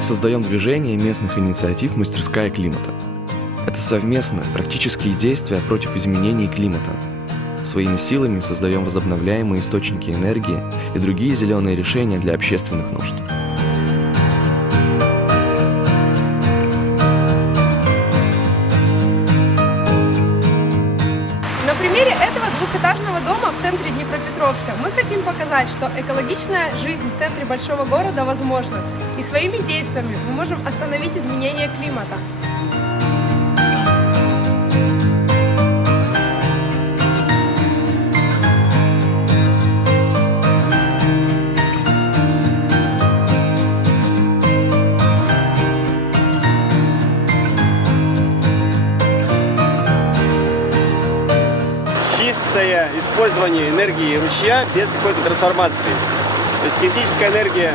Создаем движение местных инициатив «Мастерская климата». Это совместные, практические действия против изменений климата. Своими силами создаем возобновляемые источники энергии и другие зеленые решения для общественных нужд. На примере этого двухэтажного дома в центре Днепропетровска мы хотим показать, что экологичная жизнь в центре большого города возможна. И своими действиями мы можем остановить изменение климата. Чистое использование энергии ручья без какой-то трансформации. То есть кинетическая энергия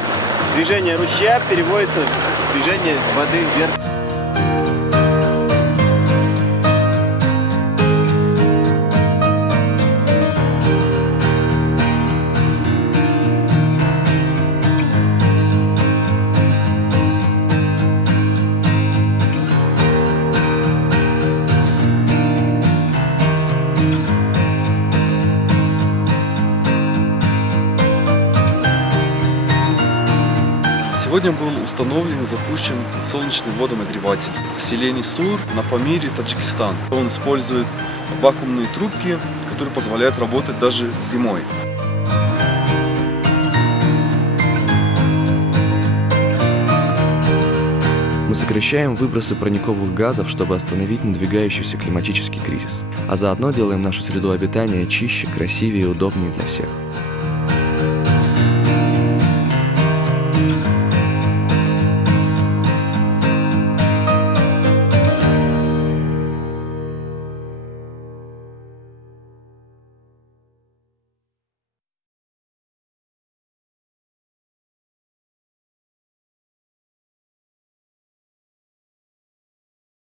движения ручья переводится в движение воды вверх. Сегодня был установлен и запущен солнечный водонагреватель в селении Сур на Памире, Таджикистан. Он использует вакуумные трубки, которые позволяют работать даже зимой. Мы сокращаем выбросы парниковых газов, чтобы остановить надвигающийся климатический кризис, а заодно делаем нашу среду обитания чище, красивее и удобнее для всех.